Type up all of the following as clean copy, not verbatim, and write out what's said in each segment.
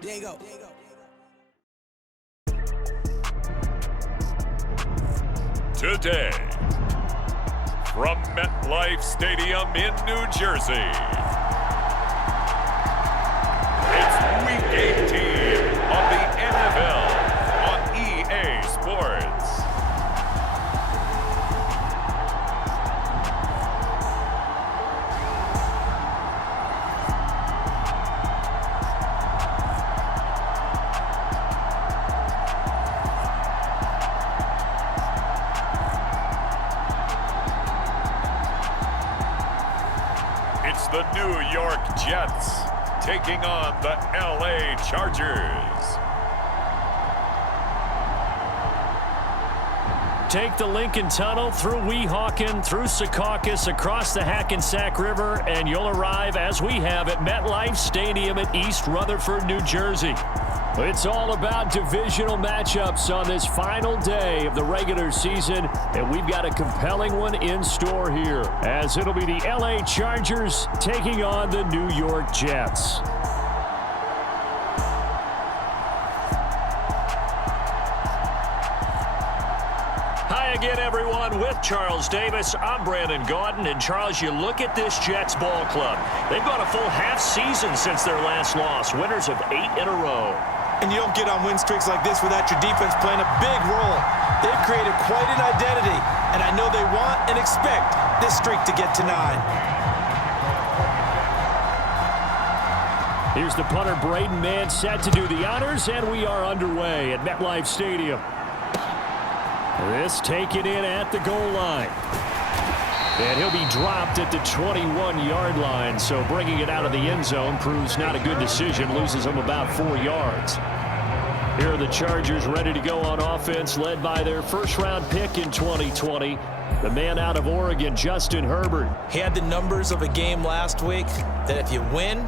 There you go. Today, from MetLife Stadium in New Jersey, it's Week 18 of the NFL on EA Sports. It's the New York Jets taking on the LA Chargers. Take the Lincoln Tunnel through Weehawken, through Secaucus, across the Hackensack River, and you'll arrive, as we have, at MetLife Stadium in East Rutherford, New Jersey. It's all about divisional matchups on this final day of the regular season, and we've got a compelling one in store here, as it'll be the LA Chargers taking on the New York Jets. Hi again, everyone. With Charles Davis, I'm Brandon Gaudin. And Charles, you look at this Jets ball club. They've gone a full half season since their last loss, winners of 8 in a row. And you don't get on win streaks like this without your defense playing a big role. They've created quite an identity, and I know they want and expect this streak to get to 9. Here's the punter, Braden Mann, set to do the honors, and we are underway at MetLife Stadium. This taken in at the goal line. And he'll be dropped at the 21-yard line, so bringing it out of the end zone proves not a good decision, loses him about 4 yards. Here are the Chargers ready to go on offense, led by their first-round pick in 2020, the man out of Oregon, Justin Herbert. He had the numbers of a game last week that if you win,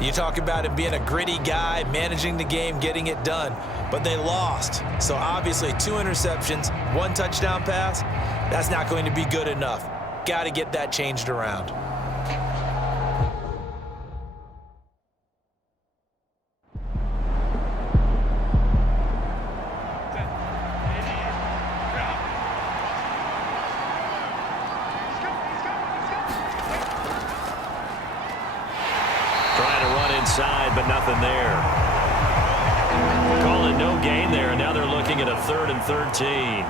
you talk about him being a gritty guy, managing the game, getting it done. But they lost. So obviously 2 interceptions, 1 touchdown pass, that's not going to be good enough. Got to get that changed around. Trying to run inside, but nothing there. Calling no gain there, and now they're looking at a 3rd and 13.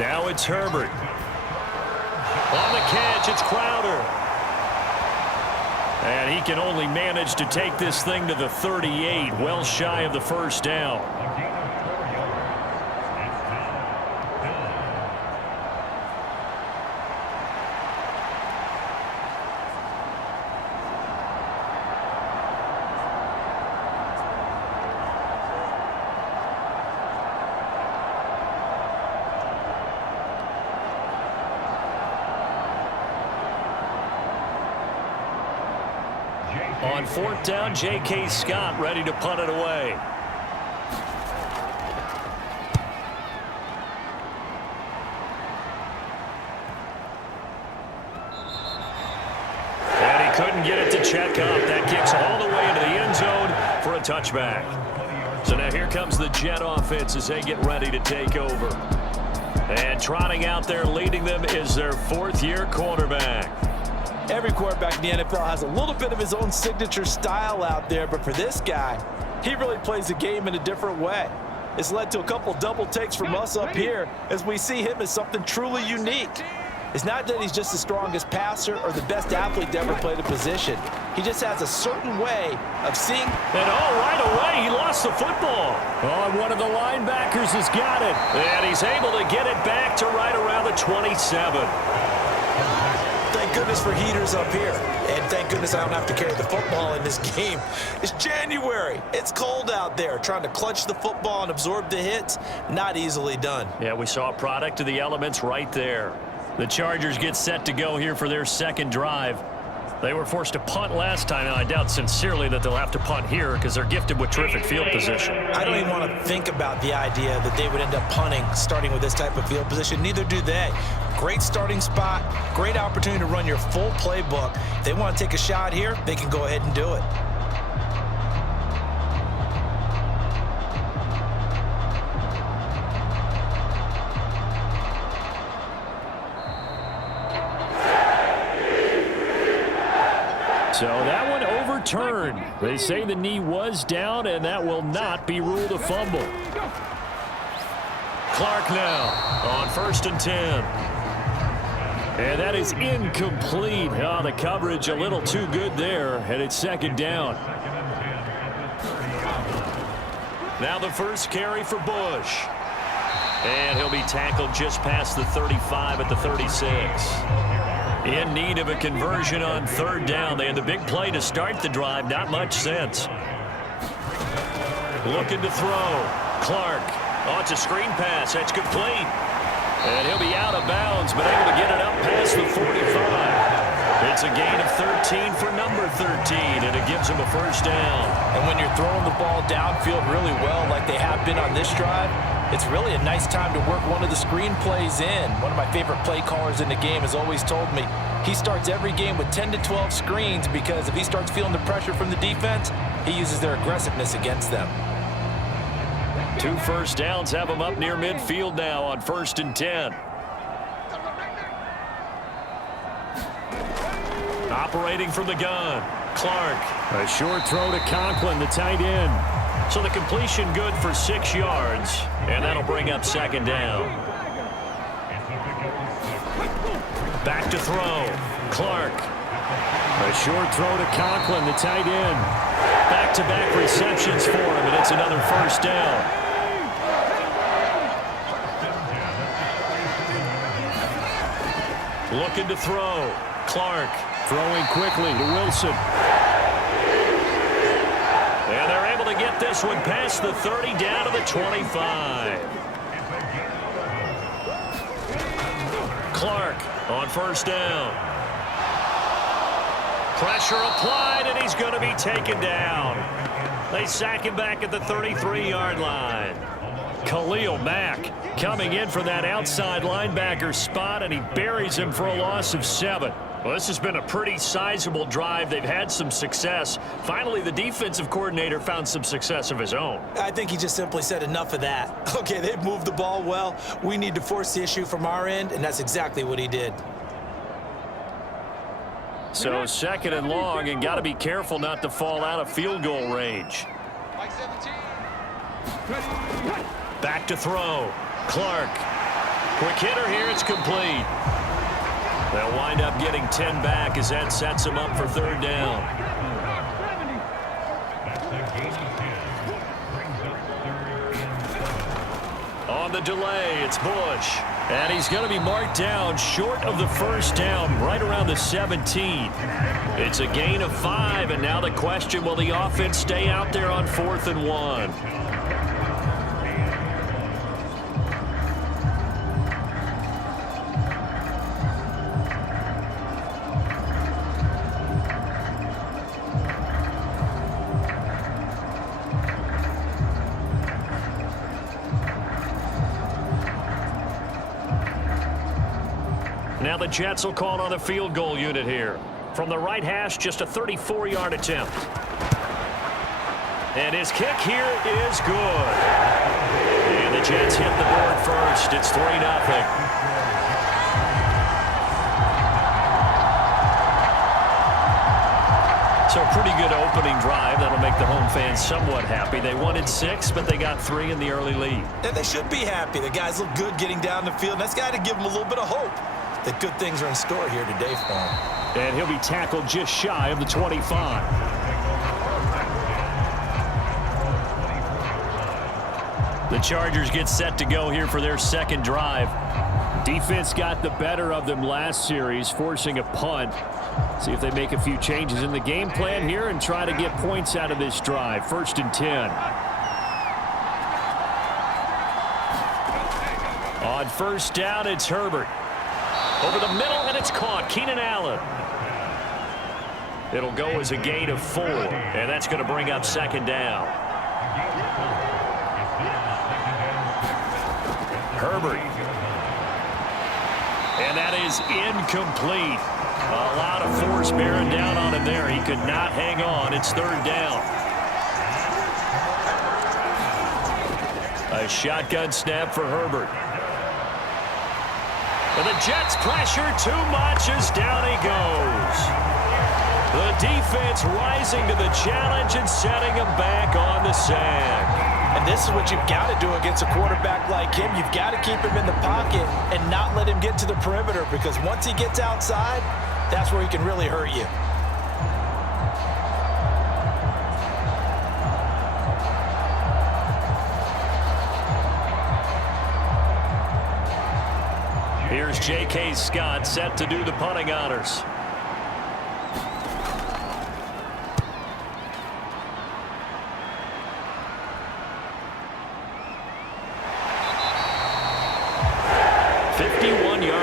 Now it's Herbert. On the catch, it's Crowder. And he can only manage to take this thing to the 38, well shy of the first down. On 4th down, J.K. Scott ready to punt it away. And he couldn't get it to check up. That kicks all the way into the end zone for a touchback. So now here comes the Jet offense as they get ready to take over. And trotting out there leading them is their 4th-year quarterback. Every quarterback in the NFL has a little bit of his own signature style out there, but for this guy, he really plays the game in a different way. It's led to a couple double takes from us up here as we see him as something truly unique. It's not that he's just the strongest passer or the best athlete to ever play the position. He just has a certain way of seeing. And right away, he lost the football. Oh, and one of the linebackers has got it. And he's able to get it back to right around the 27. Thank goodness for heaters up here. And thank goodness I don't have to carry the football in this game. It's January. It's cold out there. Trying to clutch the football and absorb the hits, not easily done. Yeah, we saw a product of the elements right there. The Chargers get set to go here for their second drive. They were forced to punt last time, and I doubt sincerely that they'll have to punt here because they're gifted with terrific field position. I don't even want to think about the idea that they would end up punting starting with this type of field position. Neither do they. Great starting spot, great opportunity to run your full playbook. If they want to take a shot here, they can go ahead and do it. So that one overturned. They say the knee was down, and that will not be ruled a fumble. Clark now on 1st and 10. And that is incomplete. Oh, the coverage a little too good there, and it's 2nd down. Now the first carry for Bush. And he'll be tackled just past the 35 at the 36. In need of a conversion on 3rd down. They had the big play to start the drive. Not much sense. Looking to throw. Clark. Oh, it's a screen pass. That's complete. And he'll be out of bounds, but able to get it up past the 45. It's a gain of 13 for number 13, and it gives him a 1st down. And when you're throwing the ball downfield really well like they have been on this drive, it's really a nice time to work one of the screen plays in. One of my favorite play callers in the game has always told me he starts every game with 10 to 12 screens because if he starts feeling the pressure from the defense, he uses their aggressiveness against them. 2 1st downs have him up near midfield now on 1st and 10. Operating from the gun, Clark. A short throw to Conklin, the tight end. So the completion good for 6 yards, and that'll bring up 2nd down. Back to throw, Clark. A short throw to Conklin, the tight end. Back-to-back receptions for him, and it's another 1st down. Looking to throw, Clark. Throwing quickly to Wilson. And they're able to get this one past the 30 down to the 25. Clark on 1st down. Pressure applied, and he's going to be taken down. They sack him back at the 33-yard line. Khalil Mack coming in for that outside linebacker spot, and he buries him for a loss of 7. Well, this has been a pretty sizable drive. They've had some success. Finally, the defensive coordinator found some success of his own. I think he just simply said enough of that. Okay, they've moved the ball well. We need to force the issue from our end, and that's exactly what he did. So 2nd and long, and got to be careful not to fall out of field goal range. Back to throw. Clark. Quick hitter here. It's complete. They'll wind up getting 10 back as that sets them up for 3rd down. On the delay, it's Bush. And he's going to be marked down short of the 1st down, right around the 17. It's a gain of 5, and now the question, will the offense stay out there on 4th and 1? Now the Jets will call on the field goal unit here. From the right hash, just a 34-yard attempt. And his kick here is good. And the Jets hit the board first. It's 3-0. So a pretty good opening drive. That'll make the home fans somewhat happy. They wanted 6, but they got 3 in the early lead. And they should be happy. The guys look good getting down the field. That's got to give them a little bit of hope that good things are in store here today for him. And he'll be tackled just shy of the 25. The Chargers get set to go here for their 2nd drive. Defense got the better of them last series, forcing a punt. See if they make a few changes in the game plan here and try to get points out of this drive. 1st and 10. On 1st down, it's Herbert. Over the middle, and it's caught. Keenan Allen. It'll go as a gain of 4, and that's going to bring up second down. Herbert. And that is incomplete. A lot of force bearing down on him there. He could not hang on. It's third down. A shotgun snap for Herbert. And the Jets pressure too much as down he goes. The defense rising to the challenge and setting him back on the sand. And this is what you've got to do against a quarterback like him. You've got to keep him in the pocket and not let him get to the perimeter, because once he gets outside, that's where he can really hurt you. Here's J.K. Scott set to do the punting honors.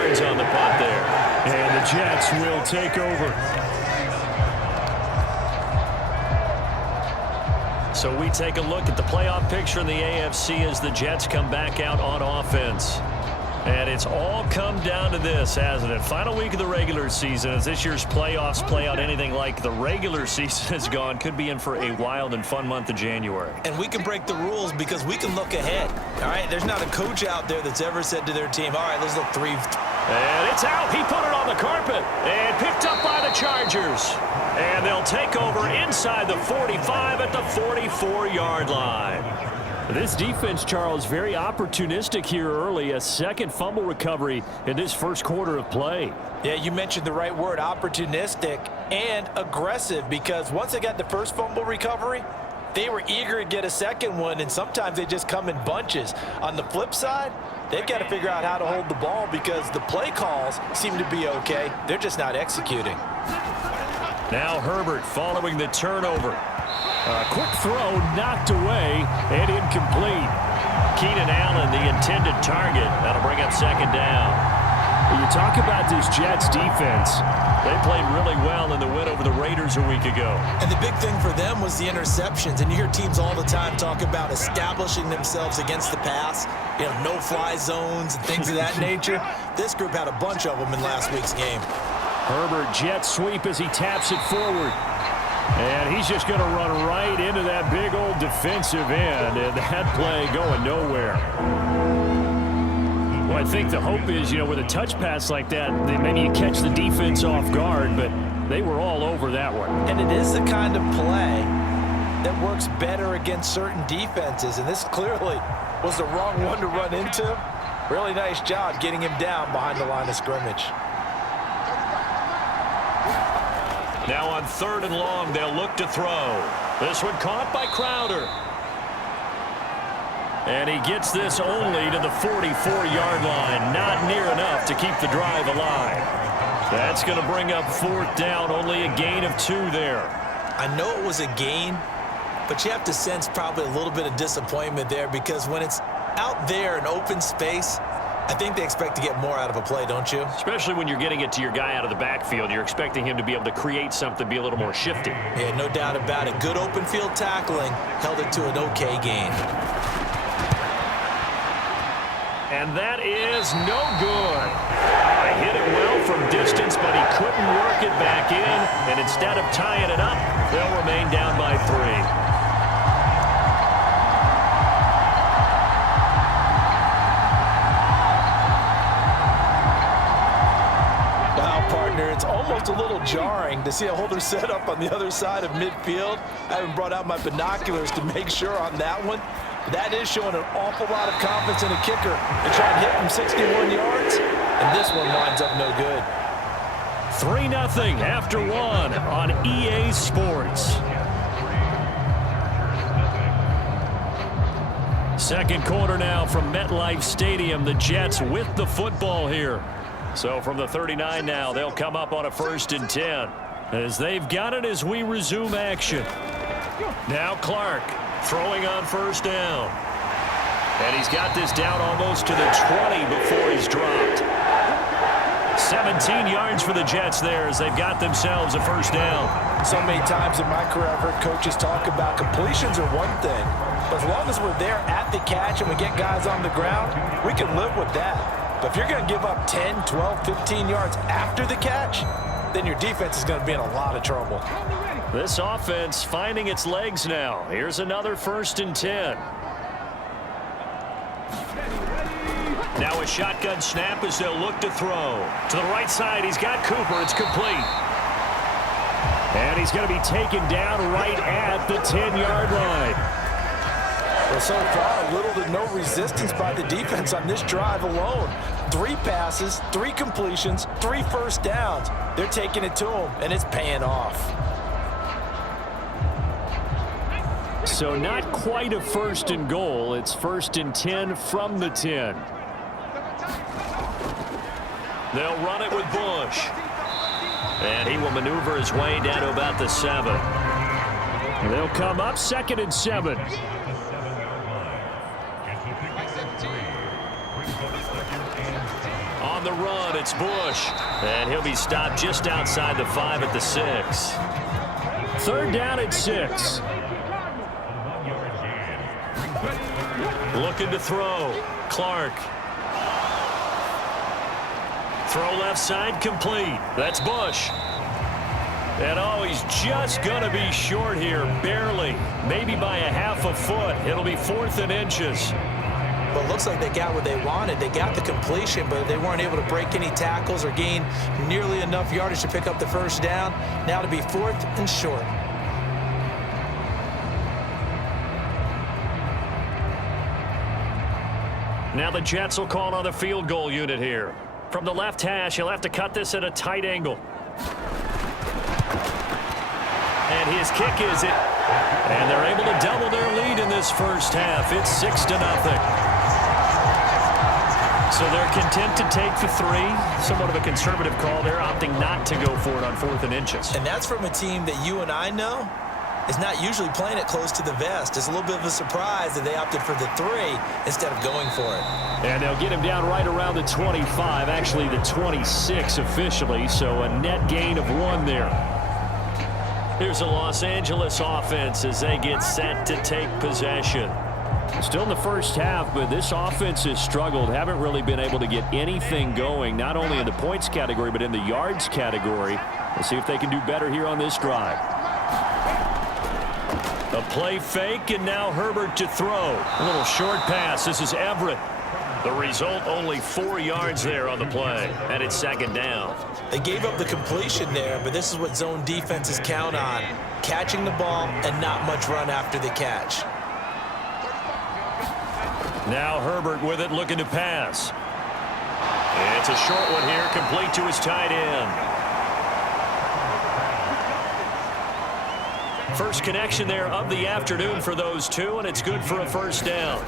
On the punt there. And the Jets will take over. So we take a look at the playoff picture in the AFC as the Jets come back out on offense. And it's all come down to this, hasn't it? Final week of the regular season. As this year's playoffs play out anything like the regular season has gone, could be in for a wild and fun month of January. And we can break the rules because we can look ahead. All right, there's not a coach out there that's ever said to their team, all right, let's look 3. And it's out. He put it on the carpet and picked up by the Chargers. And they'll take over inside the 45 at the 44-yard line. This defense, Charles, very opportunistic here early. A second fumble recovery in this first quarter of play. Yeah, you mentioned the right word, opportunistic and aggressive, because once they got the first fumble recovery, they were eager to get a second one, and sometimes they just come in bunches. On the flip side, they've got to figure out how to hold the ball because the play calls seem to be okay. They're just not executing. Now Herbert following the turnover. A quick throw knocked away and incomplete. Keenan Allen, the intended target. That'll bring up second down. You talk about this Jets defense. They played really well in the win over the Raiders a week ago. And the big thing for them was the interceptions. And you hear teams all the time talk about establishing themselves against the pass. You know, no-fly zones and things of that nature. This group had a bunch of them in last week's game. Herbert jet sweep as he taps it forward. And he's just going to run right into that big old defensive end. And that play going nowhere. Well, I think the hope is, you know, with a touch pass like that, maybe you catch the defense off guard, but they were all over that one. And it is the kind of play that works better against certain defenses. And this clearly was the wrong one to run into. Really nice job getting him down behind the line of scrimmage. Now on 3rd and long, they'll look to throw. This one caught by Crowder. And he gets this only to the 44-yard line. Not near enough to keep the drive alive. That's going to bring up 4th down. Only a gain of 2 there. I know it was a gain, but you have to sense probably a little bit of disappointment there, because when it's out there in open space, I think they expect to get more out of a play, don't you? Especially when you're getting it to your guy out of the backfield. You're expecting him to be able to create something, be a little more shifty. Yeah, no doubt about it. Good open field tackling held it to an okay gain. And that is no good. I hit it well from distance, but he couldn't work it back in. And instead of tying it up, they'll remain down by 3. It's almost a little jarring to see a holder set up on the other side of midfield. I haven't brought out my binoculars to make sure on that one. That is showing an awful lot of confidence in a kicker to try and hit from 61 yards. And this one winds up no good. 3-0 after 1 on EA Sports. Second quarter now from MetLife Stadium. The Jets with the football here. So from the 39 now, they'll come up on a 1st and 10. As they've got it as we resume action. Now Clark throwing on 1st down. And he's got this down almost to the 20 before he's dropped. 17 yards for the Jets there as they've got themselves a first down. So many times in my career I've heard coaches talk about completions are one thing, but as long as we're there at the catch and we get guys on the ground, we can live with that. But if you're going to give up 10, 12, 15 yards after the catch, then your defense is going to be in a lot of trouble. This offense finding its legs now. Here's another 1st and 10. Now a shotgun snap as they'll look to throw. To the right side, he's got Cooper. It's complete. And he's going to be taken down right at the 10-yard line. Well, so far, little to no resistance by the defense on this drive alone. 3 passes, 3 completions, 3 first downs. They're taking it to him, and it's paying off. So not quite a 1st and goal. It's 1st and 10 from the 10. They'll run it with Bush. And he will maneuver his way down to about the 7. They'll come up 2nd and 7. On the run, it's Bush. And he'll be stopped just outside the 5 at the 6. 3rd down at 6. Looking to throw. Clark. Throw left side complete. That's Bush. And oh, he's just going to be short here, barely. Maybe by a half a foot. It'll be 4th and inches. Well, it looks like they got what they wanted. They got the completion, but they weren't able to break any tackles or gain nearly enough yardage to pick up the first down. Now to be 4th and short. Now the Jets will call on the field goal unit here. From the left hash, he'll have to cut this at a tight angle. And his kick is it. And they're able to double their lead in this first half. It's 6-0. So they're content to take the 3. Somewhat of a conservative call there, opting not to go for it on 4th and inches. And that's from a team that you and I know is not usually playing it close to the vest. It's a little bit of a surprise that they opted for the 3 instead of going for it. And they'll get him down right around the 25, actually the 26 officially, so a net gain of 1 there. Here's a Los Angeles offense as they get set to take possession. Still in the first half, but this offense has struggled. Haven't really been able to get anything going, not only in the points category, but in the yards category. Let's see if they can do better here on this drive. A play fake, and now Herbert to throw. A little short pass. This is Everett. The result, only 4 yards there on the play, and it's 2nd down. They gave up the completion there, but this is what zone defenses count on. Catching the ball and not much run after the catch. Now Herbert with it, looking to pass. It's a short one here, complete to his tight end. First connection there of the afternoon for those 2, and it's good for a first down.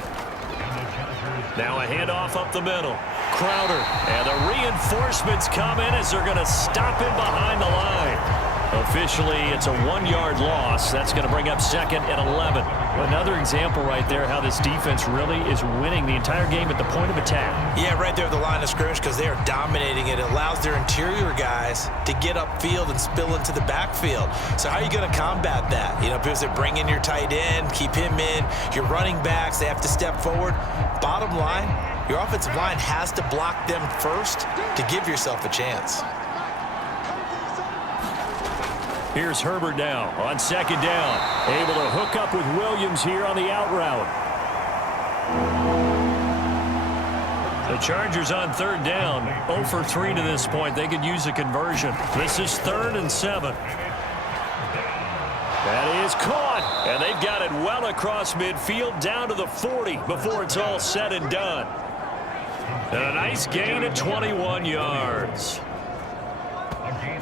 Now a handoff up the middle. Crowder, and the reinforcements come in as they're going to stop him behind the line. Officially, it's a 1-yard loss. That's going to bring up 2nd and 11. Another example right there how this defense really is winning the entire game at the point of attack. Yeah, right there at the line of scrimmage because they are dominating it. It allows their interior guys to get upfield and spill into the backfield. So how are you going to combat that? You know, because they bring in your tight end, keep him in. Your running backs, they have to step forward. Bottom line, your offensive line has to block them first to give yourself a chance. Here's Herbert now on 2nd down. Able to hook up with Williams here on the out route. The Chargers on 3rd down. 0 for 3 to this point. They could use a conversion. This is 3rd and 7. That is caught. And they've got it well across midfield down to the 40 before it's all said and done. And a nice gain of 21 yards.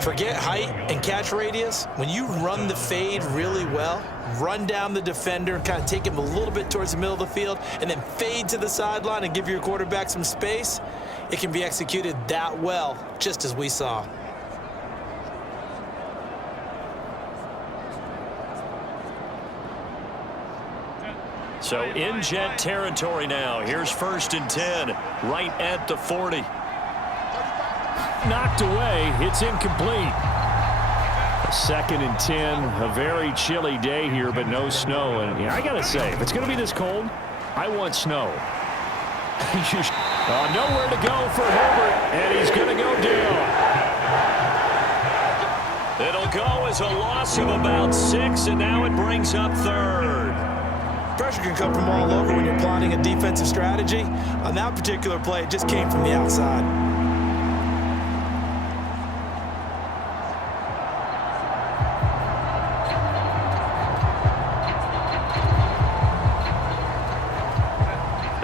Forget height and catch radius. When you run the fade really well, run down the defender and kind of take him a little bit towards the middle of the field and then fade to the sideline and give your quarterback some space, it can be executed that well, just as we saw. So in Jet territory now. Here's 1st and 10, right at the 40. knocked away. It's incomplete. 2nd and 10. A very chilly day here, but no snow. And yeah, I got to say, if it's going to be this cold, I want snow. Nowhere to go for Herbert, and he's going to go down. It'll go as a loss of about 6, and now it brings up 3rd. Pressure can come from all over when you're plotting a defensive strategy. On that particular play, it just came from the outside.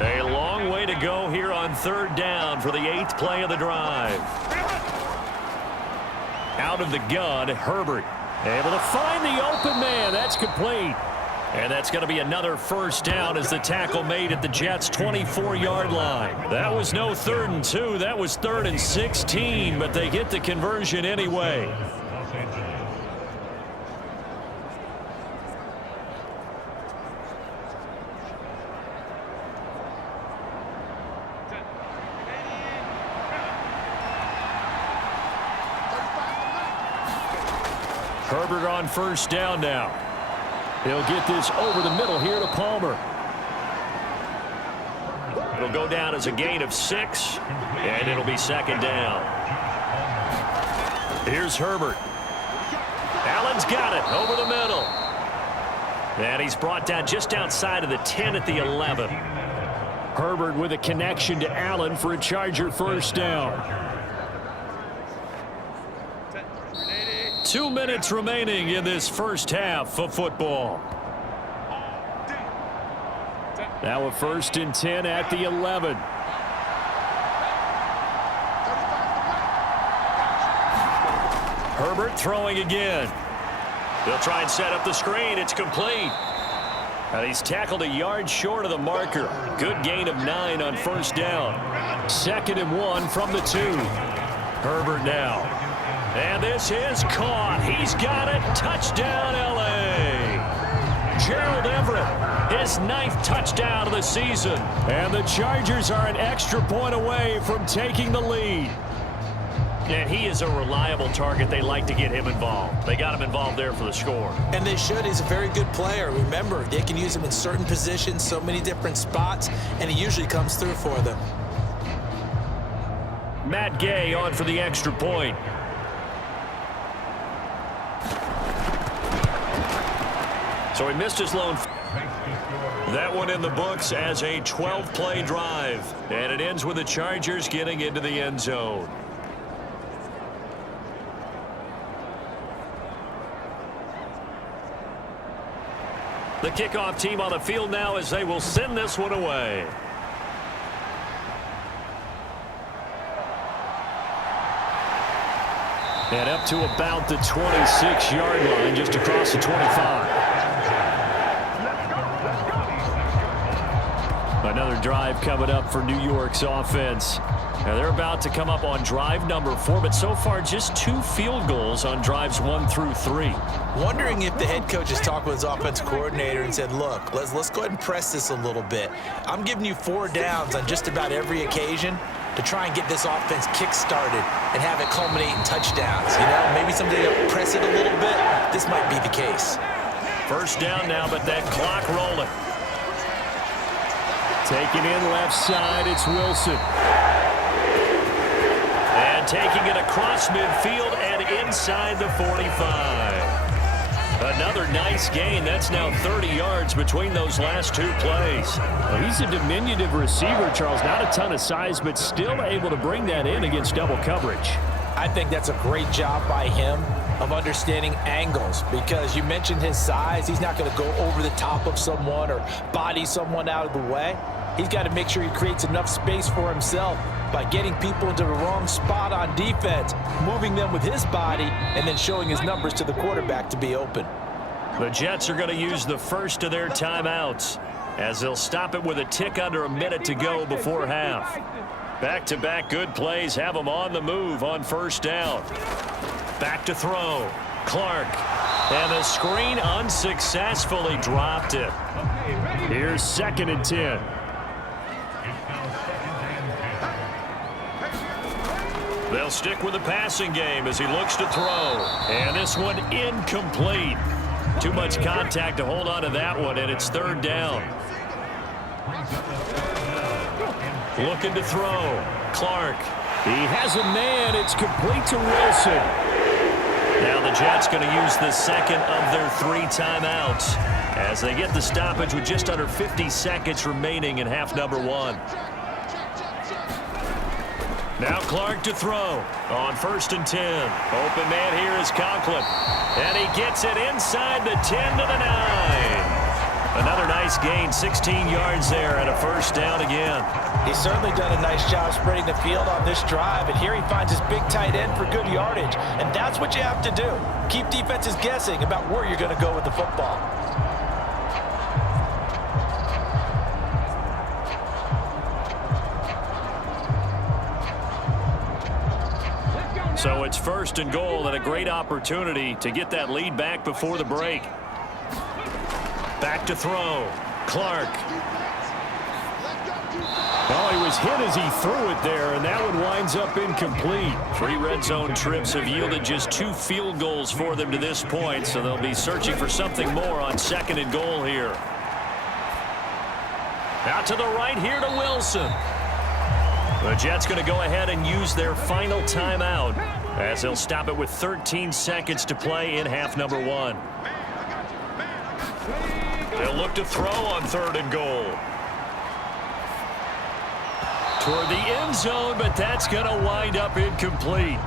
A long way to go here on 3rd down for the 8th play of the drive. Out of the gun, Herbert. Able to find the open man. That's complete. And that's going to be another 1st down as the tackle made at the Jets' 24-yard line. That was no 3rd and 2. That was 3rd and 16, but they get the conversion anyway. Herbert on 1st down now. He'll get this over the middle here to Palmer. It'll go down as a gain of 6, and it'll be 2nd down. Here's Herbert. Allen's got it over the middle. And he's brought down just outside of the 10 at the 11. Herbert with a connection to Allen for a Charger 1st down. 2 minutes remaining in this 1st half of football. Now a 1st and 10 at the 11. Herbert throwing again. They'll try and set up the screen. It's complete. And he's tackled a yard short of the marker. Good gain of 9 on 1st down. 2nd and 1 from the 2. Herbert now. And this is caught. He's got it. Touchdown, L.A. Gerald Everett, his 9th touchdown of the season. And the Chargers are an extra point away from taking the lead. And he is a reliable target. They like to get him involved. They got him involved there for the score. And they should. He's a very good player. Remember, they can use him in certain positions, so many different spots, and he usually comes through for them. Matt Gay on for the extra point. So he missed his lone. That one in the books as a 12-play drive. And it ends with the Chargers getting into the end zone. The kickoff team on the field now as they will send this one away. And up to about the 26-yard line, just across the 25. Another drive coming up for New York's offense. Now they're about to come up on drive number 4, but so far just 2 field goals on drives 1 through 3. Wondering if the head coach has talked with his offensive coordinator and said, look, let's go ahead and press this a little bit. I'm giving you 4 downs on just about every occasion to try and get this offense kick-started and have it culminate in touchdowns. You know, maybe someday they'll press it a little bit. This might be the case. 1st down now, but that clock rolling. Taking in left side, it's Wilson. And taking it across midfield and inside the 45. Another nice gain. That's now 30 yards between those last 2 plays. Well, he's a diminutive receiver, Charles. Not a ton of size, but still able to bring that in against double coverage. I think that's a great job by him of understanding angles, because you mentioned his size. He's not going to go over the top of someone or body someone out of the way. He's got to make sure he creates enough space for himself by getting people into the wrong spot on defense, moving them with his body, and then showing his numbers to the quarterback to be open. The Jets are going to use the first of their timeouts as they'll stop it with a tick under a minute to go before half. Back-to-back good plays have them on the move on 1st down. Back to throw. Clark. And the screen unsuccessfully dropped it. Here's 2nd and 10. They'll stick with the passing game as he looks to throw. And this one incomplete. Too much contact to hold on to that one, and it's third down. Looking to throw. Clark. He has a man. It's complete to Wilson. Now the Jets going to use the second of their 3 timeouts as they get the stoppage with just under 50 seconds remaining in half number 1. Now Clark to throw on 1st and 10. Open man here is Conklin. And he gets it inside the 10 to the 9. Another nice gain, 16 yards there and a first down again. He's certainly done a nice job spreading the field on this drive, and here he finds his big tight end for good yardage. And that's what you have to do. Keep defenses guessing about where you're going to go with the football. So it's 1st and goal and a great opportunity to get that lead back before the break. Back to throw. Clark. Oh, he was hit as he threw it there, and that one winds up incomplete. 3 red zone trips have yielded just 2 field goals for them to this point, so they'll be searching for something more on 2nd and goal here. Out to the right here to Wilson. The Jets going to go ahead and use their final timeout as they'll stop it with 13 seconds to play in half number 1. They'll look to throw on 3rd and goal. Toward the end zone, but that's going to wind up incomplete.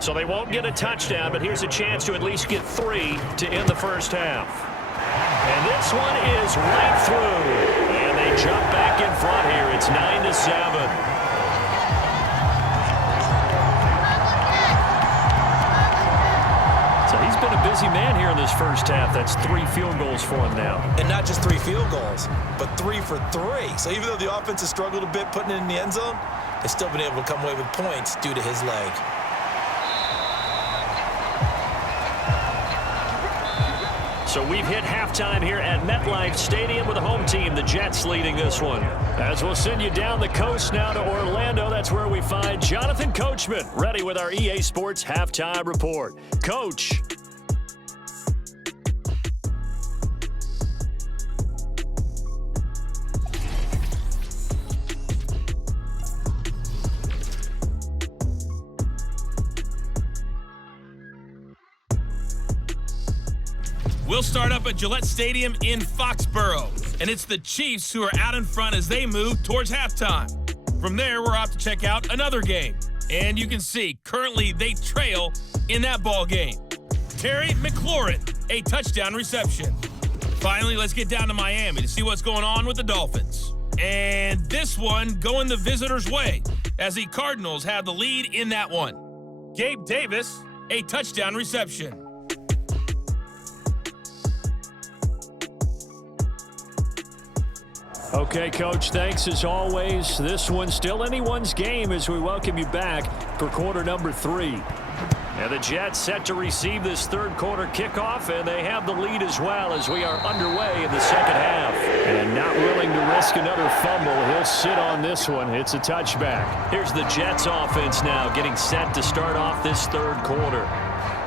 So they won't get a touchdown, but here's a chance to at least get 3 to end the first half. And this one is right through. And they jump back in front here. It's 9-7. Been a busy man here in this first half. That's 3 field goals for him now. And not just 3 field goals, but 3 for 3. So even though the offense has struggled a bit putting it in the end zone, they've still been able to come away with points due to his leg. So we've hit halftime here at MetLife Stadium with the home team, the Jets, leading this one. As we'll send you down the coast now to Orlando, that's where we find Jonathan Coachman, ready with our EA Sports Halftime Report. Coach. We'll start up at Gillette Stadium in Foxborough, and it's the Chiefs who are out in front as they move towards halftime. From there, we're off to check out another game, and you can see currently they trail in that ball game. Terry McLaurin, a touchdown reception. Finally, let's get down to Miami to see what's going on with the Dolphins. And this one going the visitors' way as the Cardinals have the lead in that one. Gabe Davis, a touchdown reception. Okay, Coach, thanks as always. This one's still anyone's game as we welcome you back for quarter number 3. And the Jets set to receive this third quarter kickoff, and they have the lead as well as we are underway in the second half. And not willing to risk another fumble. He'll sit on this one. It's a touchback. Here's the Jets offense now getting set to start off this third quarter.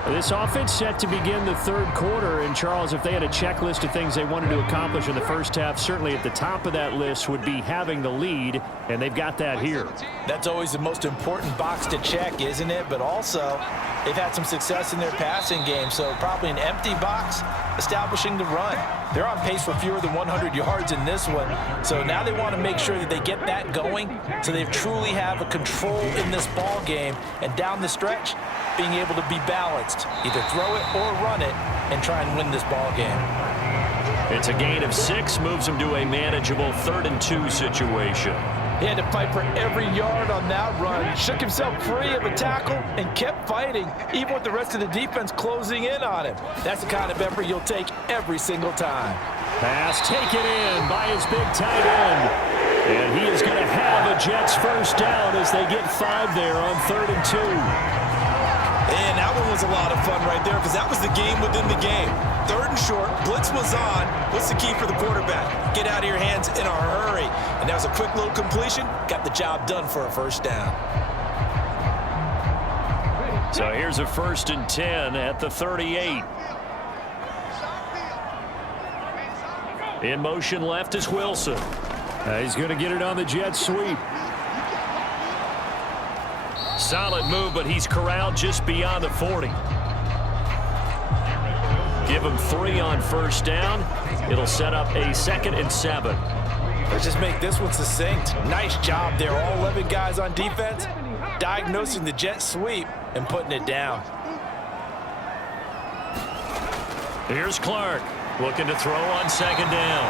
This offense set to begin the third quarter, and Charles, if they had a checklist of things they wanted to accomplish in the first half, certainly at the top of that list would be having the lead, and they've got that here. That's always the most important box to check, isn't it? But also, they've had some success in their passing game, so probably an empty box establishing the run. They're on pace for fewer than 100 yards in this one, so now they want to make sure that they get that going so they truly have a control in this ball game, and down the stretch, being able to be balanced, either throw it or run it, and try and win this ball game. It's a gain of 6, moves them to a manageable 3rd and 2 situation. He had to fight for every yard on that run, shook himself free of a tackle, and kept fighting, even with the rest of the defense closing in on him. That's the kind of effort you'll take every single time. Pass taken in by his big tight end. And he is going to have a Jets first down as they get 5 there on 3rd and 2. And that one was a lot of fun right there because that was the game within the game. 3rd and short, blitz was on. What's the key for the quarterback? Get out of your hands in a hurry. And that was a quick little completion. Got the job done for a first down. So here's a 1st and 10 at the 38. In motion left is Wilson. He's going to get it on the jet sweep. Solid move, but he's corralled just beyond the 40. Give him 3 on 1st down. It'll set up a 2nd and 7. Let's just make this one succinct. Nice job there. All 11 guys on defense diagnosing the jet sweep and putting it down. Here's Clark looking to throw on 2nd down.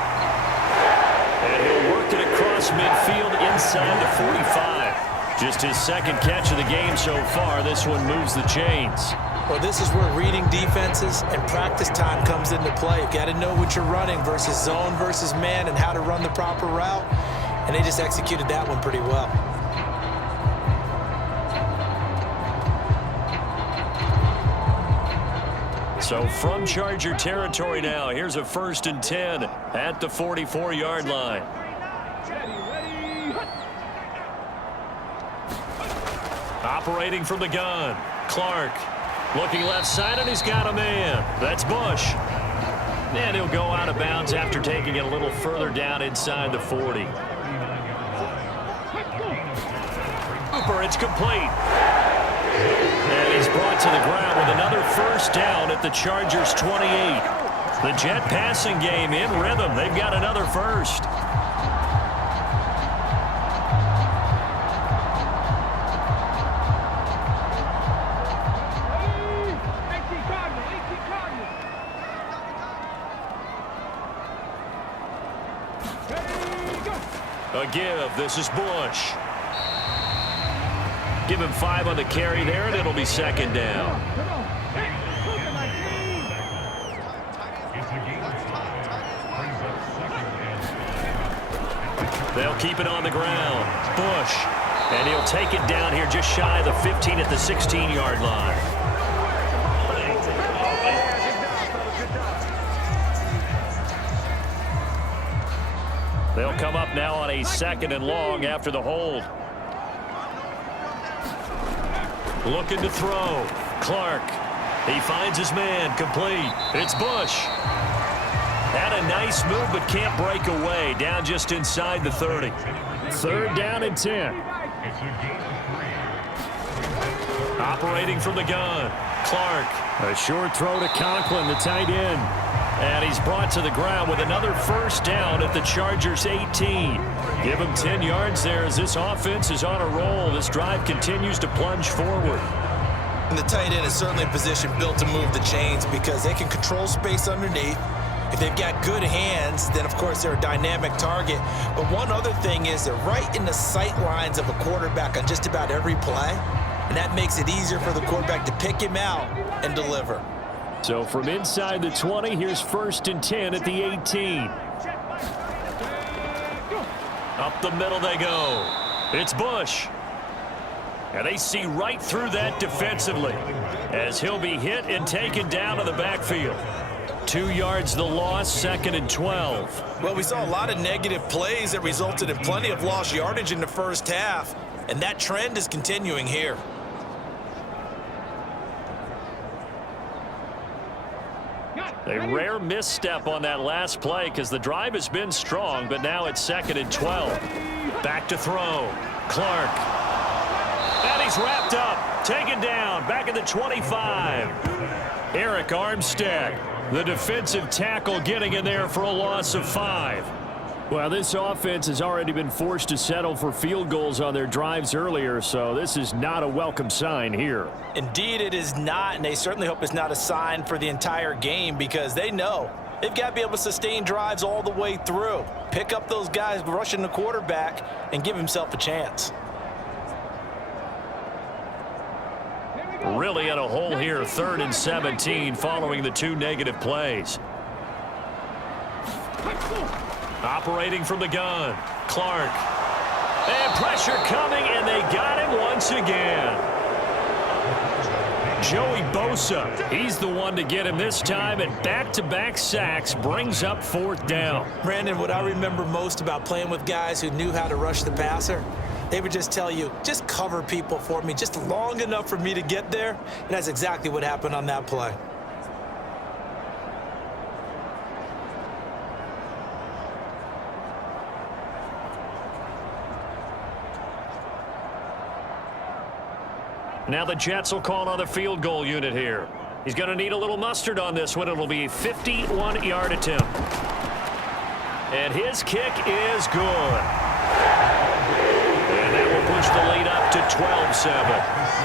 And he'll work it across midfield inside the 45. Just his 2nd catch of the game so far. This one moves the chains. Well, this is where reading defenses and practice time comes into play. You've got to know what you're running versus zone versus man and how to run the proper route. And they just executed that one pretty well. So from Charger territory now, here's a 1st and 10 at the 44-yard line. Operating from the gun, Clark looking left side, and he's got a man. That's Bush. And he'll go out of bounds after taking it a little further down inside the 40. Cooper, it's complete. And he's brought to the ground with another 1st down at the Chargers' 28. The Jet passing game in rhythm. They've got another 1st. A give. This is Bush. Give him 5 on the carry there, and it'll be 2nd down. They'll keep it on the ground. Bush. And he'll take it down here just shy of the 15 at the 16-yard line. They'll come up now on a 2nd and long after the hold. Looking to throw. Clark. He finds his man. Complete. It's Bush. Had a nice move but can't break away. Down just inside the 30. 3rd down and 10. Operating from the gun. Clark. A short throw to Conklin, the tight end. And he's brought to the ground with another 1st down at the Chargers' 18. Give him 10 yards there as this offense is on a roll. This drive continues to plunge forward. And the tight end is certainly a position built to move the chains because they can control space underneath. If they've got good hands, then of course they're a dynamic target. But one other thing is they're right in the sight lines of a quarterback on just about every play. And that makes it easier for the quarterback to pick him out and deliver. So from inside the 20, here's 1st and 10 at the 18. Up the middle they go. It's Bush. And they see right through that defensively as he'll be hit and taken down to the backfield. 2 yards the loss, 2nd and 12. Well, we saw a lot of negative plays that resulted in plenty of lost yardage in the 1st half. And that trend is continuing here. A rare misstep on that last play because the drive has been strong, but now it's 2nd and 12. Back to throw. Clark. And he's wrapped up. Taken down. Back at the 25. Eric Armstead, the defensive tackle, getting in there for a loss of 5. Well, this offense has already been forced to settle for field goals on their drives earlier, so this is not a welcome sign here. Indeed, it is not, and they certainly hope it's not a sign for the entire game because they know they've got to be able to sustain drives all the way through. Pick up those guys rushing the quarterback and give himself a chance. Really in a hole here, 3rd and 17 following the 2 negative plays. Operating from the gun, Clark. And pressure coming, and they got him once again. Joey Bosa, he's the one to get him this time, and back-to-back sacks brings up 4th down. Brandon, what I remember most about playing with guys who knew how to rush the passer, they would just tell you, just cover people for me, just long enough for me to get there. And that's exactly what happened on that play. Now the Jets will call on the field goal unit here. He's going to need a little mustard on this one. It'll be a 51-yard attempt. And his kick is good. And that will push the lead up to 12-7.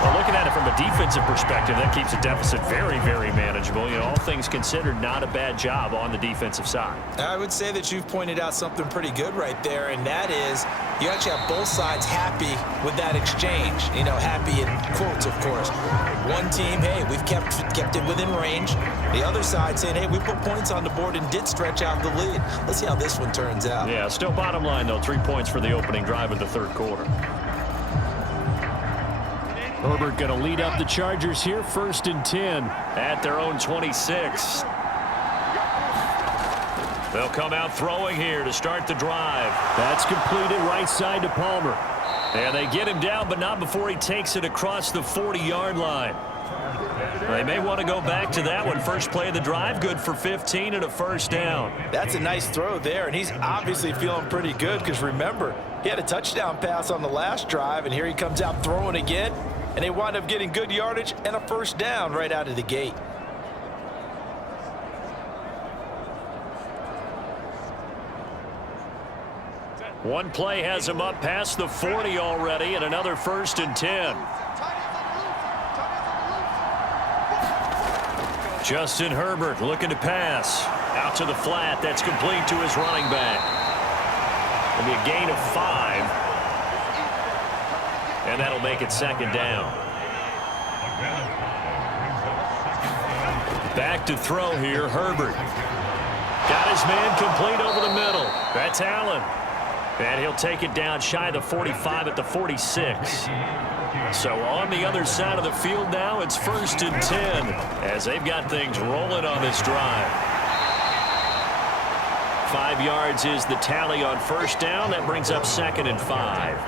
Well, looking at it from a defensive perspective, that keeps the deficit very, very manageable. You know, all things considered, not a bad job on the defensive side. I would say that you've pointed out something pretty good right there, and that is you actually have both sides happy with that exchange. You know, happy in quotes, of course. One team, hey, we've kept it within range. The other side saying, hey, we put points on the board and did stretch out the lead. Let's see how this one turns out. Yeah, still bottom line, though, 3 points for the opening drive of the 3rd quarter. Herbert going to lead up the Chargers here, 1st and 10 at their own 26. They'll come out throwing here to start the drive. That's completed right side to Palmer. And they get him down, but not before he takes it across the 40-yard line. They may want to go back to that one. First play of the drive, good for 15 and a 1st down. That's a nice throw there, and he's obviously feeling pretty good because, remember, he had a touchdown pass on the last drive, and here he comes out throwing again, and they wind up getting good yardage and a 1st down right out of the gate. One play has him up past the 40 already, and another 1st and 10. Justin Herbert looking to pass. Out to the flat. That's complete to his running back. It'll be a gain of 5. And that'll make it 2nd down. Back to throw here, Herbert. Got his man complete over the middle. That's Allen. And he'll take it down shy of the 45 at the 46. So on the other side of the field now, it's 1st and 10 as they've got things rolling on this drive. 5 yards is the tally on 1st down. That brings up 2nd and 5.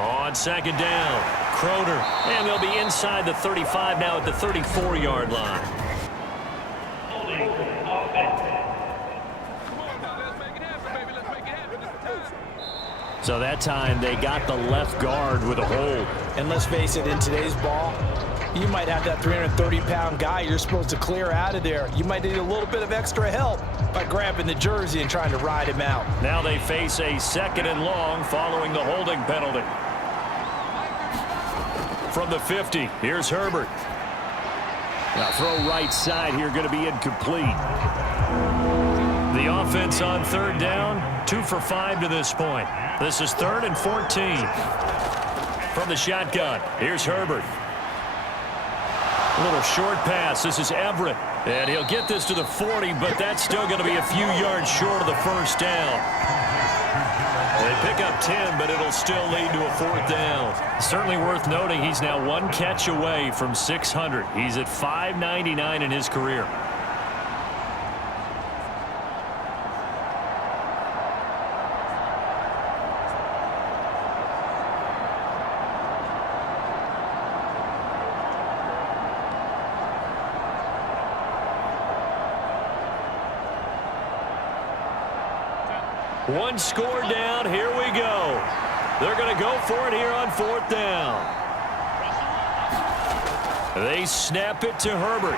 On 2nd down, Croder, and they'll be inside the 35 now at the 34-yard line. So that time they got the left guard with a hold. And let's face it, in today's ball, you might have that 330-pound guy you're supposed to clear out of there. You might need a little bit of extra help by grabbing the jersey and trying to ride him out. Now they face a 2nd and long following the holding penalty. From the 50, here's Herbert. Now throw right side here, going to be incomplete. The offense on 3rd down, 2 for 5 to this point. This is 3rd and 14. From the shotgun, here's Herbert. A little short pass. This is Everett. And he'll get this to the 40, but that's still going to be a few yards short of the 1st down. They pick up 10, but it'll still lead to a 4th down. Certainly worth noting he's now 1 catch away from 600. He's at 599 in his career. One score down. Here we go. They're going to go for it here on 4th down. They snap it to Herbert.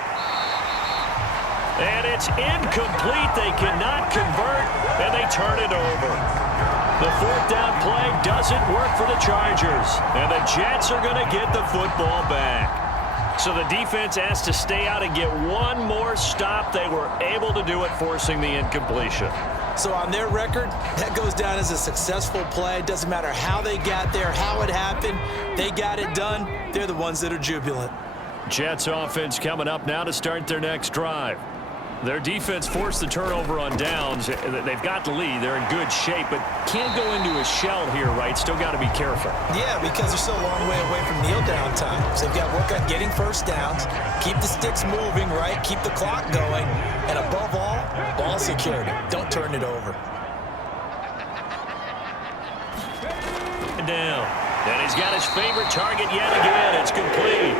And it's incomplete. They cannot convert, and they turn it over. The 4th down play doesn't work for the Chargers, and the Jets are going to get the football back. So the defense has to stay out and get one more stop. They were able to do it, forcing the incompletion. So on their record, that goes down as a successful play. It doesn't matter how they got there, how it happened. They got it done. They're the ones that are jubilant. Jets offense coming up now to start their next drive. Their defense forced the turnover on downs. They've got the lead. They're in good shape, but can't go into a shell here, right? Still got to be careful. Yeah, because they're still a long way away from kneel down time. So they've got to work on getting first downs, keep the sticks moving, right? Keep the clock going, and above all, ball security. Don't turn it over. Down. And he's got his favorite target yet again. It's complete.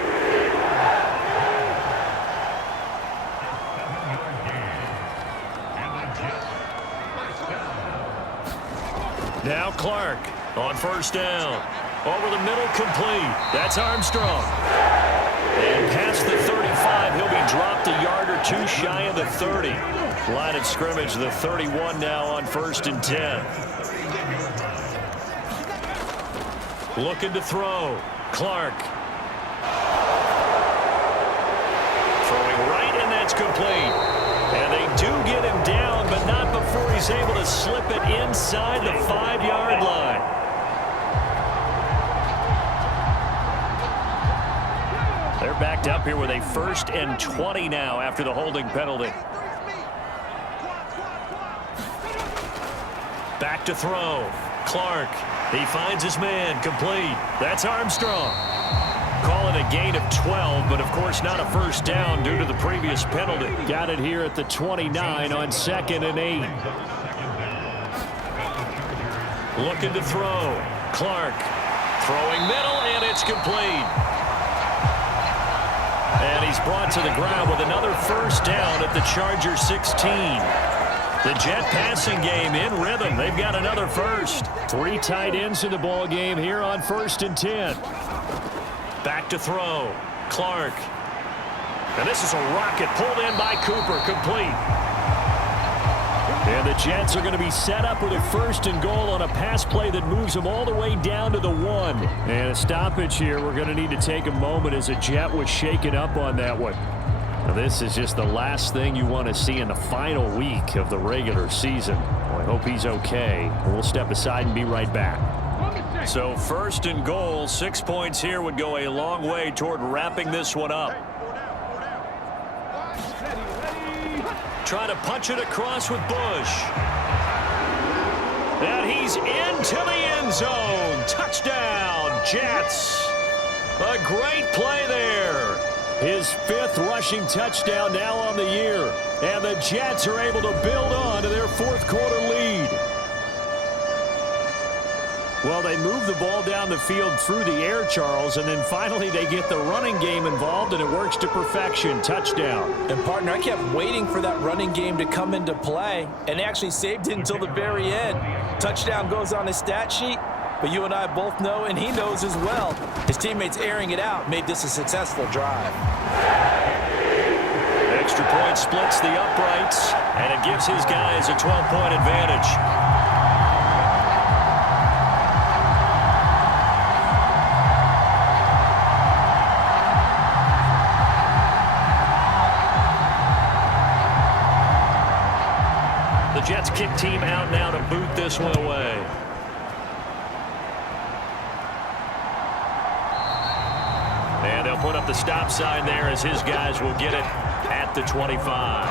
Now Clark on first down. Over the middle, complete. That's Armstrong. And past the 35, he'll be dropped a yard or two shy of the 30. Line of scrimmage, the 31 now on 1st and 10. Looking to throw. Clark. Throwing right, and that's complete. And they do get him down, but not before he's able to slip it inside the 5-yard line. They're backed up here with a 1st and 20 now after the holding penalty. Back to throw. Clark. He finds his man. Complete. That's Armstrong. Call it a gain of 12, but of course not a first down due to the previous penalty. Got it here at the 29 on 2nd and 8. Looking to throw. Clark. Throwing middle, and it's complete. And he's brought to the ground with another first down at the Chargers 16. The Jet passing game in rhythm. They've got another first. 3 tight ends in the ball game here on 1st and 10. Back to throw. Clark. And this is a rocket pulled in by Cooper. Complete. And the Jets are going to be set up with a 1st and goal on a pass play that moves them all the way down to the 1. And a stoppage here. We're going to need to take a moment as a Jet was shaken up on that one. Now, this is just the last thing you want to see in the final week of the regular season. Well, I hope he's okay. We'll step aside and be right back. So 1st and goal, 6 points here would go a long way toward wrapping this one up. Trying to punch it across with Bush. And he's into the end zone. Touchdown, Jets. A great play there. His 5th rushing touchdown now on the year. And the Jets are able to build on to their 4th quarter lead. Well, they move the ball down the field through the air, Charles, and then finally they get the running game involved, and it works to perfection. Touchdown. And, partner, I kept waiting for that running game to come into play, and they actually saved it until the very end. Touchdown goes on his stat sheet, but you and I both know, and he knows as well, his teammates airing it out made this a successful drive. Extra point splits the uprights, and it gives his guys a 12-point advantage. The Jets kick team out now to boot this one away. And they'll put up the stop sign there as his guys will get it at the 25.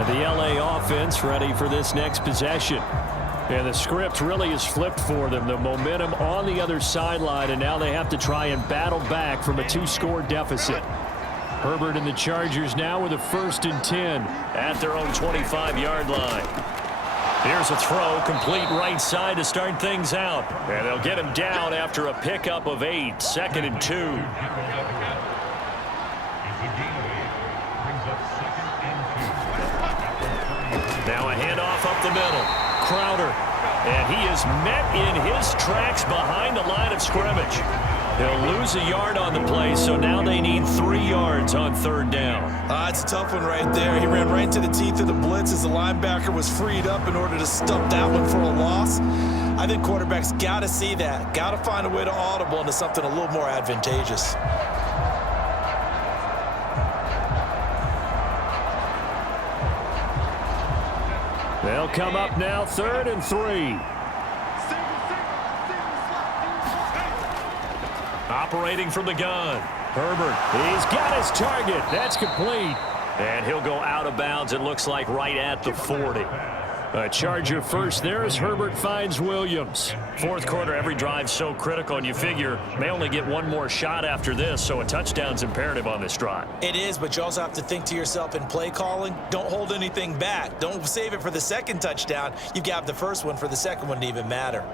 And the LA offense ready for this next possession. And the script really is flipped for them. The momentum on the other sideline, and now they have to try and battle back from a 2-score deficit. Herbert and the Chargers now with a 1st and 10 at their own 25-yard line. Here's a throw, complete right side to start things out. And they'll get him down after a pickup of 8, 2nd and 2. Now a handoff up the middle. Crowder. And he is met in his tracks behind the line of scrimmage. He'll lose a yard on the play, so now they need 3 yards on 3rd down. It's a tough one right there. He ran right into the teeth of the blitz as the linebacker was freed up in order to stump that one for a loss. I think quarterbacks got to see that. Got to find a way to audible into something a little more advantageous. They'll come up now 3rd and 3. Operating from the gun. Herbert, he's got his target. That's complete. And he'll go out of bounds, it looks like, right at the 40. A Charger first there as Herbert finds Williams. Fourth quarter, every drive so critical, and you figure may only get one more shot after this, so a touchdown's imperative on this drive. It is, but you also have to think to yourself in play calling, don't hold anything back. Don't save it for the second touchdown. You've got the first one for the second one to even matter.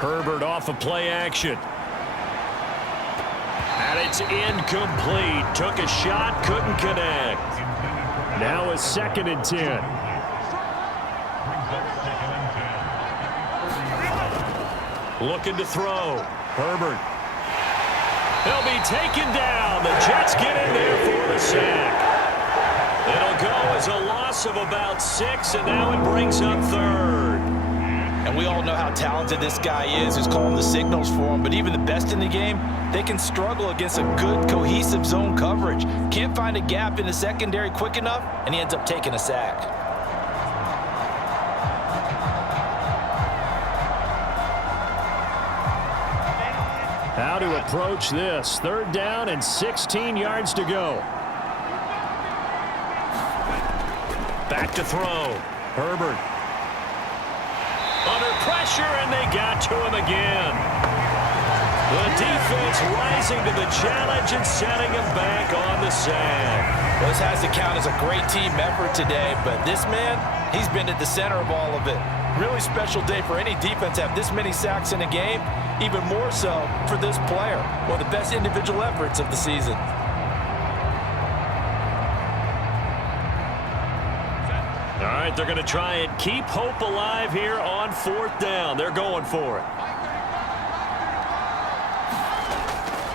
Herbert off of play action. And it's incomplete. Took a shot, couldn't connect. Now a 2nd and 10. Looking to throw. Herbert. He'll be taken down. The Jets get in there for the sack. It'll go as a loss of about 6, and now it brings up 3rd. And we all know how talented this guy is who's calling the signals for him. But even the best in the game, they can struggle against a good, cohesive zone coverage. Can't find a gap in the secondary quick enough, and he ends up taking a sack. How to approach this. 3rd down and 16 yards to go. Back to throw. Herbert. Under pressure, and they got to him again. The defense rising to the challenge and setting him back on the sack. Well, this has to count as a great team effort today, but this man, he's been at the center of all of it. Really special day for any defense to have this many sacks in a game, even more so for this player. One of the best individual efforts of the season. All right, they're going to try and keep hope alive here on 4th down. They're going for it.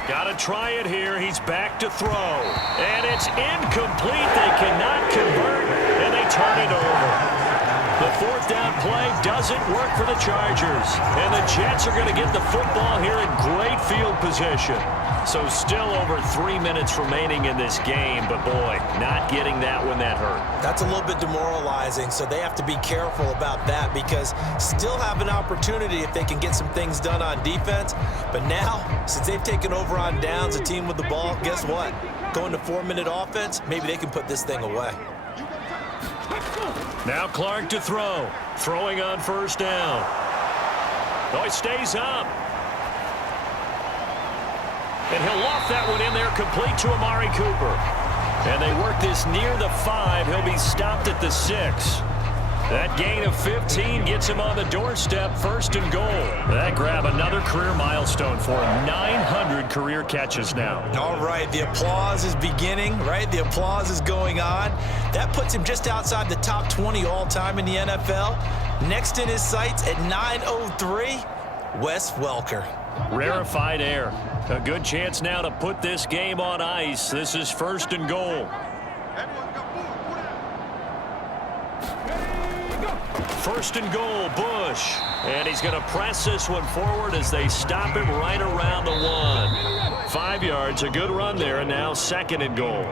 Got to try it here. He's back to throw. And it's incomplete. They cannot convert, and they turn it over. The 4th down play doesn't work for the Chargers. And the Jets are going to get the football here in great field position. So still over 3 minutes remaining in this game, but boy, not getting that when that hurt. That's a little bit demoralizing, so they have to be careful about that because still have an opportunity if they can get some things done on defense. But now, since they've taken over on downs, a team with the ball, guess what? Going to 4-minute offense, maybe they can put this thing away. Now Clark to throw. Throwing on 1st down. Oh, he stays up. And he'll loft that one in there, complete to Amari Cooper. And they work this near the 5. He'll be stopped at the 6. That gain of 15 gets him on the doorstep, 1st and goal. That grab, another career milestone for him. 900 career catches now. All right, the applause is beginning, right? The applause is going on. That puts him just outside the top 20 all-time in the NFL. Next in his sights at 903, Wes Welker. Rarefied air. A good chance now to put this game on ice. This is 1st and goal. 1st and goal, Bush. And he's going to press this one forward as they stop him right around the 1. 5 yards, a good run there, and now 2nd and goal.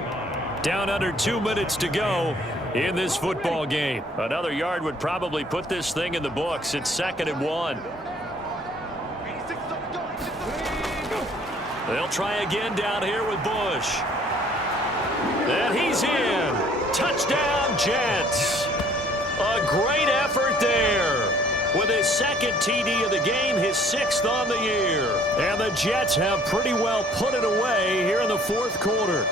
Down under 2 minutes to go in this football game. Another yard would probably put this thing in the books. It's 2nd and 1. They'll try again down here with Bush. And he's in. Touchdown, Jets. A great effort there. With his 2nd TD of the game, his 6th on the year. And the Jets have pretty well put it away here in the 4th quarter.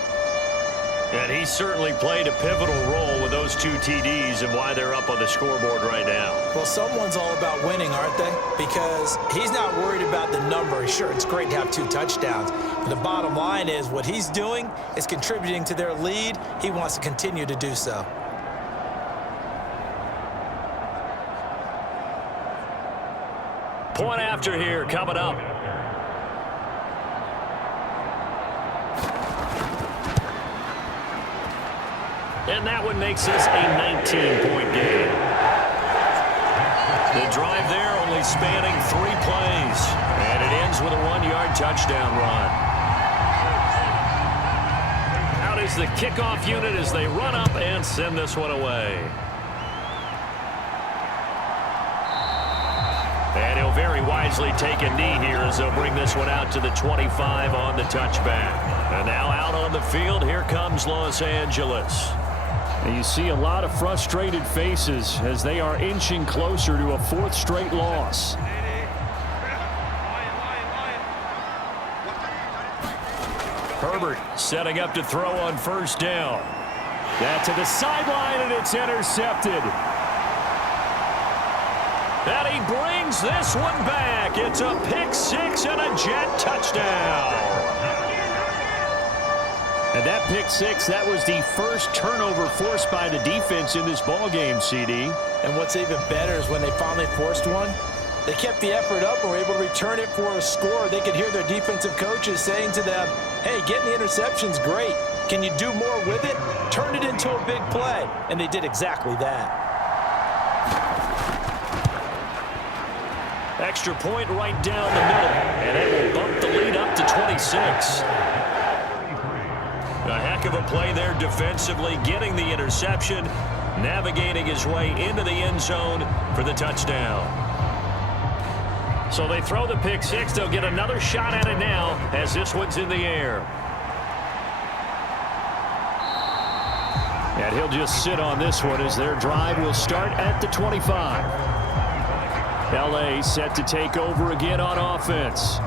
And he certainly played a pivotal role with those 2 TDs and why they're up on the scoreboard right now. Well, someone's all about winning, aren't they? Because he's not worried about the number. Sure, it's great to have 2 touchdowns. But the bottom line is what he's doing is contributing to their lead. He wants to continue to do so. Point after here coming up. And that one makes this a 19-point game. The drive there only spanning 3 plays. And it ends with a 1-yard touchdown run. Out is the kickoff unit as they run up and send this one away. And he'll very wisely take a knee here as they'll bring this one out to the 25 on the touchback. And now out on the field, here comes Los Angeles. And you see a lot of frustrated faces as they are inching closer to a fourth straight loss. Herbert setting up to throw on first down. That to the sideline, and it's intercepted. And he brings this one back. It's a pick six and a Jet touchdown. And that pick six, that was the first turnover forced by the defense in this ballgame, CD. And what's even better is when they finally forced one, they kept the effort up and were able to return it for a score. They could hear their defensive coaches saying to them, hey, getting the interception's great. Can you do more with it? Turn it into a big play. And they did exactly that. Extra point right down the middle, and it will bump the lead up to 26. A heck of a play there defensively, getting the interception, navigating his way into the end zone for the touchdown. So they throw the pick six. They'll get another shot at it now as this one's in the air. And he'll just sit on this one as their drive will start at the 25. LA set to take over again on offense.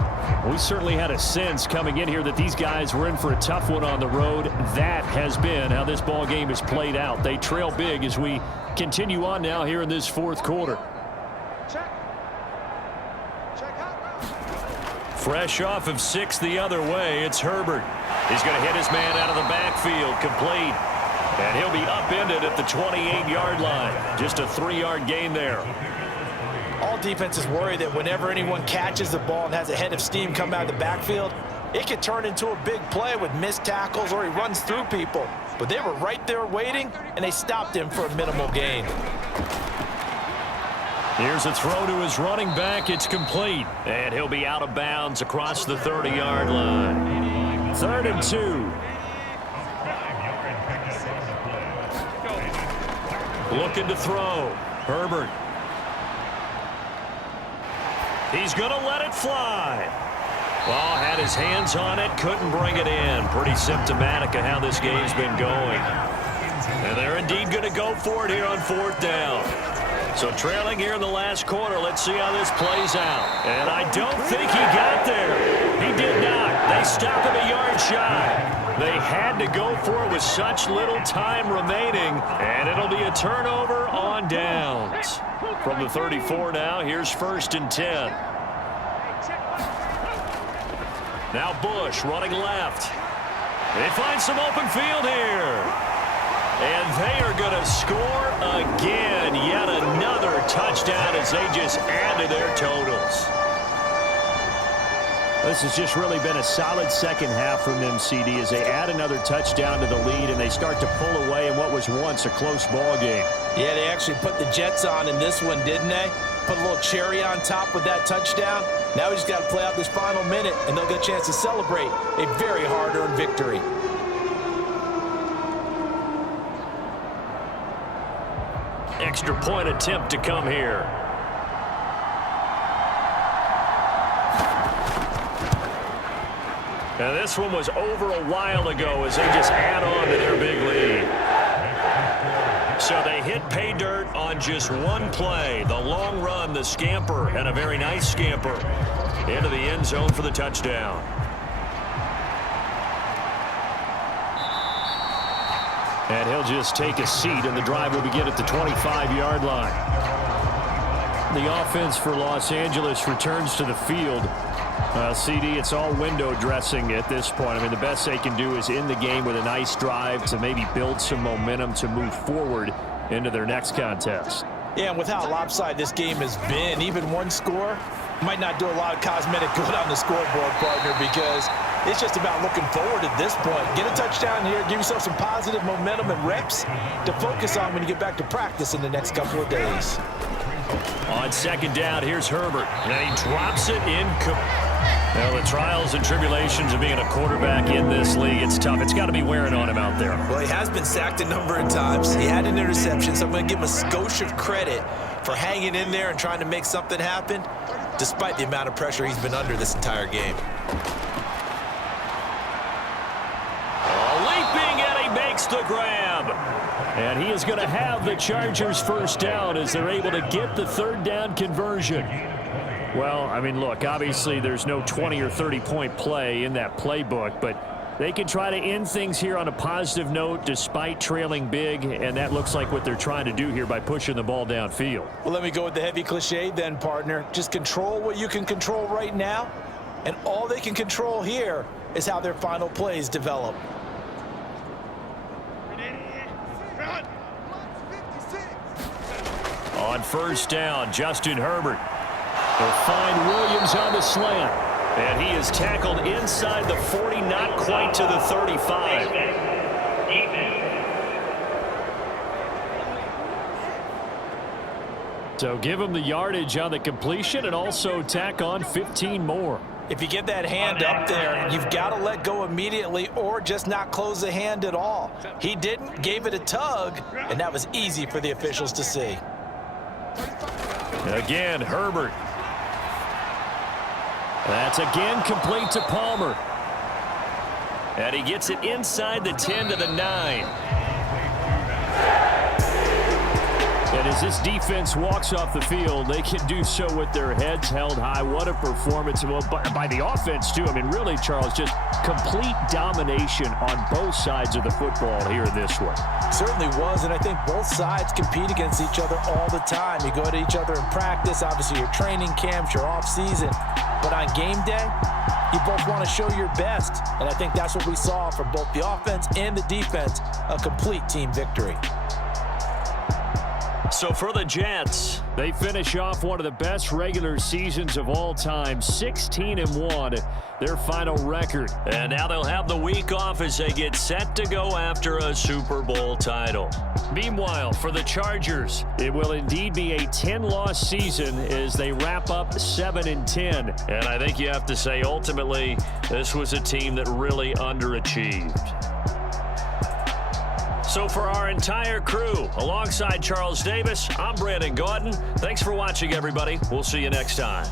We certainly had a sense coming in here that these guys were in for a tough one on the road. That has been how this ball game is played out. They trail big as we continue on now here in this fourth quarter. Fresh off of 6 the other way, it's Herbert. He's going to hit his man out of the backfield, complete. And he'll be upended at the 28-yard line. Just a 3-yard gain there. All defenses worry that whenever anyone catches the ball and has a head of steam come out of the backfield, it could turn into a big play with missed tackles or he runs through people. But they were right there waiting, and they stopped him for a minimal gain. Here's a throw to his running back. It's complete. And he'll be out of bounds across the 30-yard line. 3rd and 2. Looking to throw. Herbert. He's going to let it fly. Well, had his hands on it, couldn't bring it in. Pretty symptomatic of how this game's been going. And they're indeed going to go for it here on 4th down. So trailing here in the last quarter, let's see how this plays out. And I don't think he got there. He did not. They stop him a yard shy. They had to go for it with such little time remaining. And it'll be a turnover on downs. From the 34 now, here's 1st and 10. Now Bush running left. They find some open field here. And they are going to score again. Yet another touchdown as they just add to their totals. This has just really been a solid second half from them, CD, as they add another touchdown to the lead and they start to pull away in what was once a close ball game. Yeah, they actually put the Jets on in this one, didn't they? Put a little cherry on top with that touchdown. Now we just got to play out this final minute, and they'll get a chance to celebrate a very hard-earned victory. Extra point attempt to come here. Now this one was over a while ago as they just add on to their big lead. So they hit pay dirt on just one play. The long run, the scamper, and a very nice scamper into the end zone for the touchdown. And he'll just take a seat, and the drive will begin at the 25-yard line. The offense for Los Angeles returns to the field. CD, it's all window dressing at this point. I mean, the best they can do is end the game with a nice drive to maybe build some momentum to move forward into their next contest. Yeah, and with how lopsided this game has been, even one score might not do a lot of cosmetic good on the scoreboard, partner, because it's just about looking forward at this point. Get a touchdown here, give yourself some positive momentum and reps to focus on when you get back to practice in the next couple of days. On 2nd down, here's Herbert. And he drops it in. Well, the trials and tribulations of being a quarterback in this league, it's tough. It's got to be wearing on him out there. Well, he has been sacked a number of times. He had an interception, so I'm going to give him a skosh of credit for hanging in there and trying to make something happen, despite the amount of pressure he's been under this entire game. Leaping, and he makes the grab. And he is going to have the Chargers first down as they're able to get the third down conversion. Well, I mean, look, obviously there's no 20 or 30-point play in that playbook, but they can try to end things here on a positive note despite trailing big, and that looks like what they're trying to do here by pushing the ball downfield. Well, let me go with the heavy cliche then, partner. Just control what you can control right now, and all they can control here is how their final plays develop. On first down, Justin Herbert. They'll find Williams on the slant. And he is tackled inside the 40, not quite to the 35. So give him the yardage on the completion and also tack on 15 more. If you get that hand up there, you've got to let go immediately or just not close the hand at all. He didn't, gave it a tug, and that was easy for the officials to see. Again, Herbert. That's again complete to Palmer. And he gets it inside the 10 to the 9. And as this defense walks off the field, they can do so with their heads held high. What a performance by the offense, too. I mean, really, Charles, just complete domination on both sides of the football here in this one. Certainly was, and I think both sides compete against each other all the time. You go to each other in practice, obviously your training camps, your off-season. But on game day, you both want to show your best. And I think that's what we saw from both the offense and the defense, a complete team victory. So for the Jets, they finish off one of the best regular seasons of all time, 16-1, their final record. And now they'll have the week off as they get set to go after a Super Bowl title. Meanwhile, for the Chargers, it will indeed be a 10-loss season as they wrap up 7-10. And I think you have to say, ultimately, this was a team that really underachieved. So for our entire crew, alongside Charles Davis, I'm Brandon Gordon. Thanks for watching, everybody. We'll see you next time.